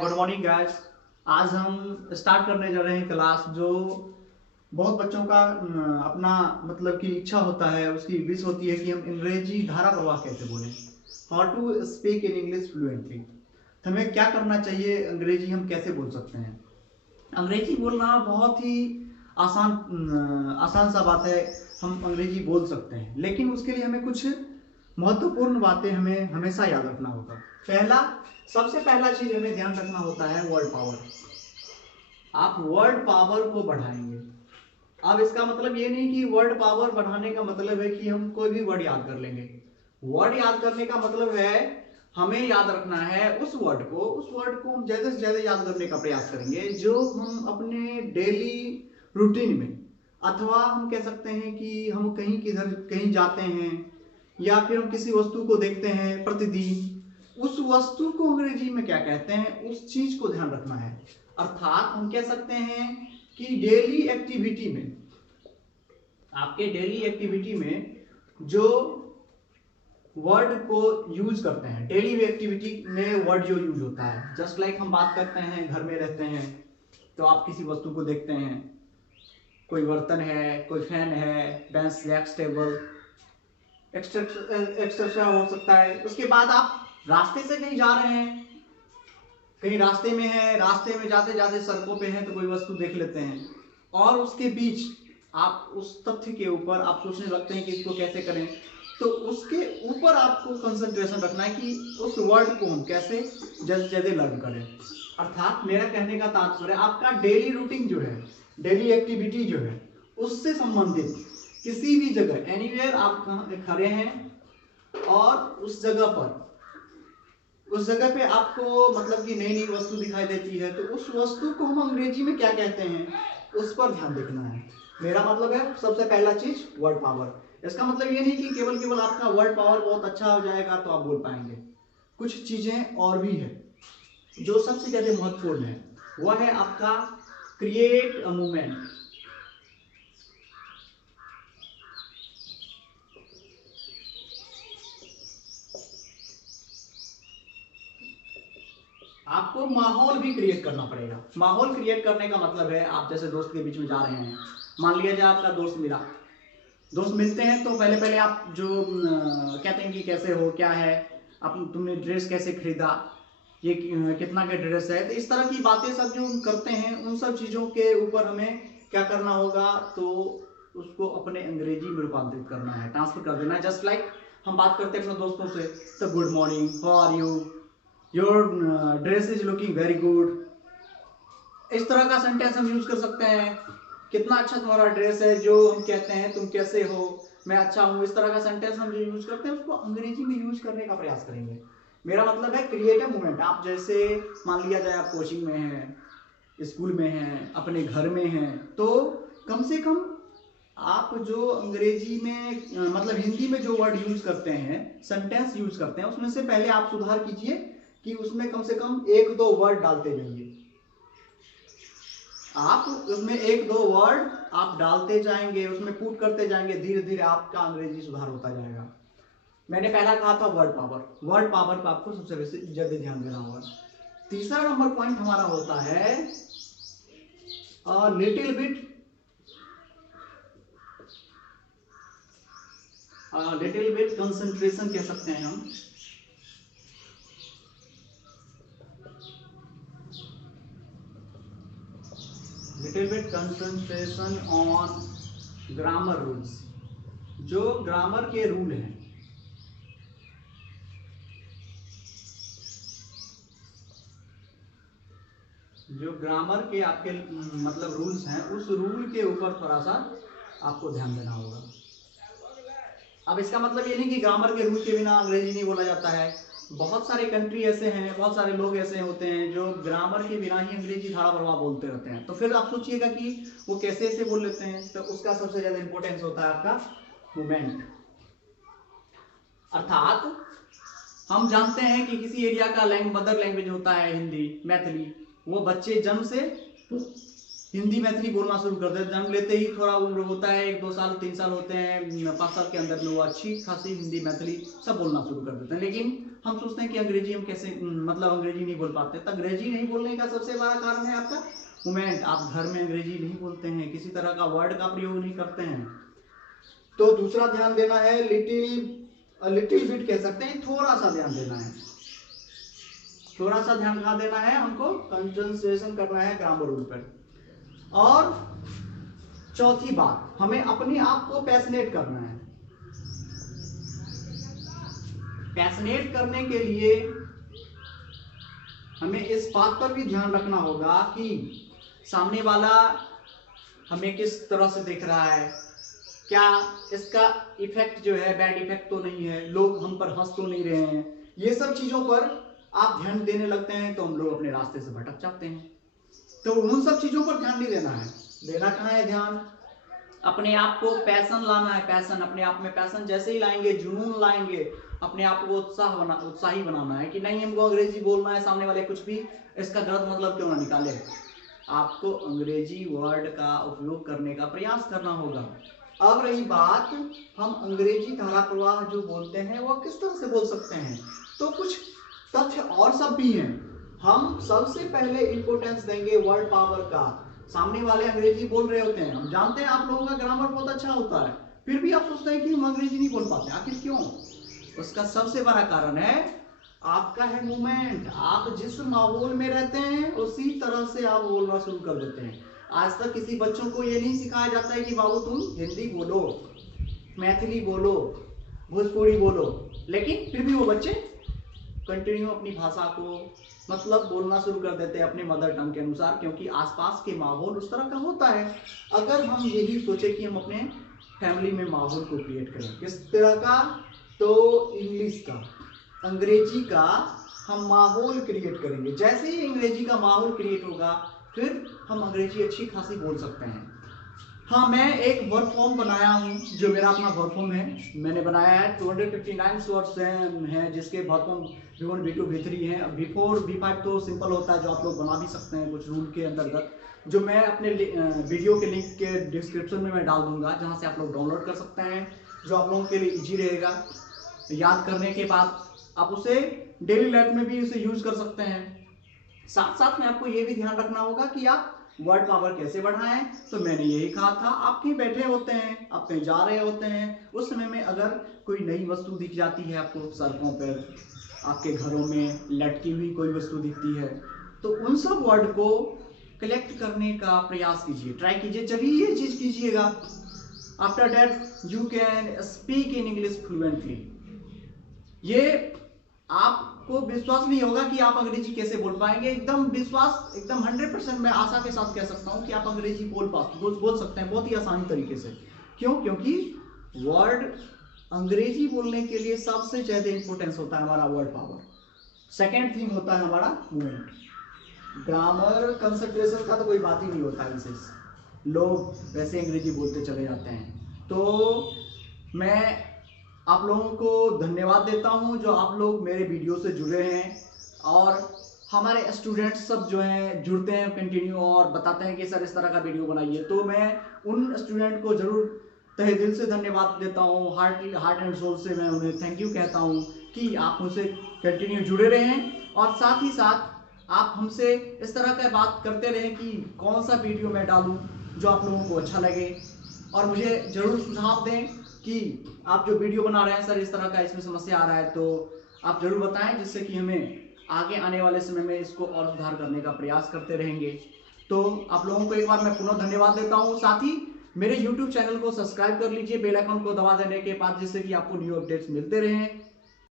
Good morning guys. आज हम start करने जा रहे हैं क्लास जो बहुत बच्चों का अपना मतलब कि इच्छा होता है, उसकी विश होती है कि हम अंग्रेजी धारा प्रवाह कैसे बोलें, how to speak in English fluently. हमें क्या करना चाहिए, अंग्रेजी हम कैसे बोल सकते हैं। अंग्रेजी बोलना बहुत ही आसान सा बात है। हम अंग्रेजी बोल सकते हैं, लेकिन उसके लिए हमें कुछ महत्वपूर्ण बातें हमें हमेशा याद रखना होगा। सबसे पहला चीज हमें ध्यान रखना होता है वर्ड पावर। आप वर्ड पावर को बढ़ाएंगे। अब इसका मतलब ये नहीं कि वर्ड पावर बढ़ाने का मतलब है कि हम कोई भी वर्ड याद कर लेंगे। वर्ड याद करने का मतलब है हमें याद रखना है उस वर्ड को हम ज्यादा से ज्यादा याद करने का प्रयास करेंगे जो हम अपने डेली रूटीन में, अथवा हम कह सकते हैं कि हम कहीं जाते हैं या फिर हम किसी वस्तु को देखते हैं प्रतिदिन, उस वस्तु को अंग्रेजी में क्या कहते हैं उस चीज को ध्यान रखना है। अर्थात हम कह सकते हैं कि डेली एक्टिविटी में, आपके डेली एक्टिविटी में जो वर्ड को यूज करते हैं, डेली एक्टिविटी में वर्ड जो यूज होता है, जस्ट लाइक हम बात करते हैं, घर में रहते हैं तो आप किसी वस्तु को देखते हैं, कोई बर्तन है, कोई फैन है, बेंच डेस्क टेबल एक्स्ट्रा हो सकता है। उसके बाद आप रास्ते से कहीं जा रहे हैं, कहीं रास्ते में है, रास्ते में जाते जाते सड़कों पे हैं तो कोई वस्तु देख लेते हैं और उसके बीच आप उस तथ्य के ऊपर आप सोचने लगते हैं कि इसको कैसे करें, तो उसके ऊपर आपको कंसंट्रेशन रखना है कि उस वर्ड को हम कैसे जल्द से जल्द लर्न करें। अर्थात मेरा कहने का तात्पर्य आपका डेली रूटीन जो है, डेली एक्टिविटी जो है, उससे संबंधित किसी भी जगह एनीवेयर आप खड़े हैं और उस जगह पे आपको मतलब कि नई नई वस्तु दिखाई देती है, तो उस वस्तु को हम अंग्रेजी में क्या कहते हैं उस पर ध्यान देखना है। मेरा मतलब है सबसे पहला चीज वर्ड पावर। इसका मतलब ये नहीं कि केवल आपका वर्ड पावर बहुत अच्छा हो जाएगा तो आप बोल पाएंगे। कुछ चीजें और भी है जो सबसे ज्यादा महत्वपूर्ण है, वह है आपका क्रिएट अ मूवमेंट। आपको माहौल भी क्रिएट करना पड़ेगा। माहौल क्रिएट करने का मतलब है आप जैसे दोस्त के बीच में जा रहे हैं, मान लिया जाए आपका दोस्त मिलते हैं तो पहले पहले आप जो कहते हैं कि कैसे हो, क्या है, तुमने ड्रेस कैसे खरीदा, ये कितना का ड्रेस है, तो इस तरह की बातें सब जो हम करते हैं उन सब चीज़ों के ऊपर हमें क्या करना होगा, तो उसको अपने अंग्रेजी में रूपांतरित करना है, ट्रांसफर कर देना है। जस्ट लाइक हम बात करते हैं अपने दोस्तों से, तो good morning, how are you, your dress is looking very good, इस तरह का सेंटेंस हम यूज कर सकते हैं। कितना अच्छा तुम्हारा ड्रेस है, जो हम कहते हैं तुम कैसे हो, मैं अच्छा हूं, इस तरह का सेंटेंस हम जो यूज करते हैं उसको अंग्रेजी में यूज करने का प्रयास करेंगे। मेरा मतलब है क्रिएटिव मूवमेंट। आप जैसे मान लिया जाए आप कोचिंग में हैं, स्कूल में हैं, अपने घर में हैं, तो कम से कम आप जो अंग्रेजी में मतलब हिंदी में जो वर्ड यूज करते हैं, सेंटेंस यूज करते हैं, उसमें से पहले आप सुधार कीजिए कि उसमें कम से कम एक दो वर्ड डालते जाइए। आप उसमें एक दो वर्ड आप डालते जाएंगे, उसमें पुट करते जाएंगे, धीरे धीरे आपका अंग्रेजी सुधार होता जाएगा। मैंने पहला कहा था वर्ड पावर पर आपको सबसे ज्यादा ध्यान देना होगा। तीसरा नंबर पॉइंट हमारा होता है लिटिल बिट कंसंट्रेशन कह सकते हैं हम। Little bit concentration on grammar rules. जो ग्रामर के रूल हैं, जो ग्रामर के आपके मतलब रूल्स हैं, उस रूल के ऊपर थोड़ा सा आपको ध्यान देना होगा। अब इसका मतलब ये नहीं कि ग्रामर के रूल के बिना अंग्रेजी नहीं बोला जाता है। बहुत सारे कंट्री ऐसे हैं, बहुत सारे लोग ऐसे होते हैं जो ग्रामर के बिना ही अंग्रेजी धारा प्रवाह बोलते रहते हैं। तो फिर आप सोचिएगा कि वो कैसे ऐसे बोल लेते हैं, तो उसका सबसे ज्यादा इंपॉर्टेंस होता है आपका मूवमेंट। अर्थात हम जानते हैं कि किसी एरिया का मदर लैंग्वेज होता है हिंदी, मैथिली, वो बच्चे जन्म से हिंदी मैथिली बोलना शुरू कर देते हैं। जन्म लेते ही थोड़ा उम्र होता है, 1-2 साल 3 साल होते हैं, 5 साल के अंदर में वो अच्छी खासी हिंदी मैथिली सब बोलना शुरू कर देते हैं। लेकिन हम सोचते हैं कि अंग्रेजी हम कैसे, मतलब अंग्रेजी नहीं बोल पाते। तो अंग्रेजी नहीं बोलने का सबसे बड़ा कारण है आपका मूवमेंट। आप घर में अंग्रेजी नहीं बोलते हैं, किसी तरह का वर्ड का प्रयोग नहीं करते हैं। तो दूसरा ध्यान देना है, लिटिल बिट कह सकते हैं, थोड़ा सा ध्यान देना है। थोड़ा सा ध्यान कहाँ देना है, हमको कंसंट्रेशन करना है ग्रामर रूल पर। और चौथी बात, हमें अपने आप को पैशनेट करना है। पैशनेट करने के लिए हमें इस बात पर भी ध्यान रखना होगा कि सामने वाला हमें किस तरह से देख रहा है, क्या इसका इफेक्ट जो है बैड इफेक्ट तो नहीं है, लोग हम पर हंस तो नहीं रहे हैं। ये सब चीजों पर आप ध्यान देने लगते हैं तो हम लोग अपने रास्ते से भटक जाते हैं। तो उन सब चीजों पर ध्यान नहीं देना है। देना कहाँ है ध्यान, अपने आप को पैशन लाना है। पैशन, अपने आप में पैशन जैसे ही लाएंगे, जुनून लाएंगे, अपने आप को उत्साही बनाना है कि नहीं हमको अंग्रेजी बोलना है, सामने वाले कुछ भी इसका गलत मतलब क्यों ना निकाले। आपको अंग्रेजी वर्ड का उपयोग करने का प्रयास करना होगा। अब रही बात, हम अंग्रेजी धारा प्रवाह जो बोलते हैं वो किस तरह से बोल सकते हैं, तो कुछ तथ्य और सब भी हैं। हम सबसे पहले इंपोर्टेंस देंगे वर्ड पावर का। सामने वाले अंग्रेजी बोल रहे होते हैं, हम जानते हैं आप लोगों का ग्रामर बहुत अच्छा होता है, फिर भी आप सोचते हैं कि हम अंग्रेजी नहीं बोल पाते, आखिर क्यों? उसका सबसे बड़ा कारण है आपका है मूवमेंट। आप जिस माहौल में रहते हैं उसी तरह से आप बोलना शुरू कर देते हैं। आज तक किसी बच्चों को ये नहीं सिखाया जाता है कि बाबू तुम हिंदी बोलो, मैथिली बोलो, भोजपुरी बोलो, लेकिन फिर भी वो बच्चे कंटिन्यू अपनी भाषा को मतलब बोलना शुरू कर देते हैं अपने मदर टंग के अनुसार, क्योंकि आसपास के माहौल उस तरह का होता है। अगर हम यही सोचे कि हम अपने फैमिली में माहौल को क्रिएट करें, किस तरह का, तो इंग्लिश का, अंग्रेजी का हम माहौल क्रिएट करेंगे। जैसे ही अंग्रेजी का माहौल क्रिएट होगा फिर हम अंग्रेजी अच्छी खासी बोल सकते हैं। हाँ, मैं एक वर्क फॉर्म बनाया हूँ, जो मेरा अपना वर्क फॉर्म है, मैंने बनाया है। 259 वर्ड्स हैं जिसके work form V1, V2, V3 हैं। V4, V5 तो सिंपल होता है, जो आप लोग बना भी सकते हैं कुछ रूल के अंतर्गत, जो मैं अपने वीडियो के लिंक के डिस्क्रिप्शन में मैं डाल दूंगा, जहाँ से आप लोग डाउनलोड कर सकते हैं, जो आप लोगों के लिए ईजी रहेगा। याद करने के बाद आप उसे डेली लाइफ में भी उसे यूज कर सकते हैं। साथ साथ में आपको ये भी ध्यान रखना होगा कि आप वर्ड पावर कैसे बढ़ाएं। तो मैंने यही कहा था, आप कहीं बैठे होते हैं, आप कहीं जा रहे होते हैं, उस समय में अगर कोई नई वस्तु दिख जाती है आपको, सड़कों पर, आपके घरों में लटकी हुई कोई वस्तु दिखती है, तो उन सब वर्ड को कलेक्ट करने का प्रयास कीजिए, ट्राई कीजिए। जब ये चीज कीजिएगा, after that you can speak in English fluently. ये आपको विश्वास नहीं होगा कि आप अंग्रेजी कैसे बोल पाएंगे। एकदम विश्वास, एकदम 100% मैं आशा के साथ कह सकता हूं कि आप अंग्रेजी बोल सकते हैं बहुत ही आसानी तरीके से। क्यों? क्योंकि वर्ड अंग्रेजी बोलने के लिए सबसे ज्यादा इंपॉर्टेंस होता है हमारा वर्ड पावर। सेकेंड थिंग होता है हमारा मूवमेंट। ग्रामर कंसंट्रेशन का तो कोई बात ही नहीं होता है, विशेष लोग वैसे अंग्रेजी बोलते चले जाते हैं। तो मैं आप लोगों को धन्यवाद देता हूं जो आप लोग मेरे वीडियो से जुड़े हैं, और हमारे स्टूडेंट्स सब जो हैं जुड़ते हैं कंटिन्यू और बताते हैं कि सर इस तरह का वीडियो बनाइए। तो मैं उन स्टूडेंट को जरूर तहे दिल से धन्यवाद देता हूं, हार्ट एंड सोल से मैं उन्हें थैंक यू कहता हूं कि आप मुझसे कंटिन्यू जुड़े रहें, और साथ ही साथ आप हमसे इस तरह का बात करते रहें कि कौन सा वीडियो मैं डालूं जो आप लोगों को अच्छा लगे, और मुझे जरूर सुझाव दें कि आप जो वीडियो बना रहे हैं सर इस तरह का इसमें समस्या आ रहा है, तो आप जरूर बताएं, जिससे कि हमें आगे आने वाले समय में इसको और सुधार करने का प्रयास करते रहेंगे। तो आप लोगों को एक बार मैं पुनः धन्यवाद देता हूं। साथ ही मेरे YouTube चैनल को सब्सक्राइब कर लीजिए बेल आइकन को दबा देने के बाद, जिससे कि आपको न्यू अपडेट्स मिलते रहें।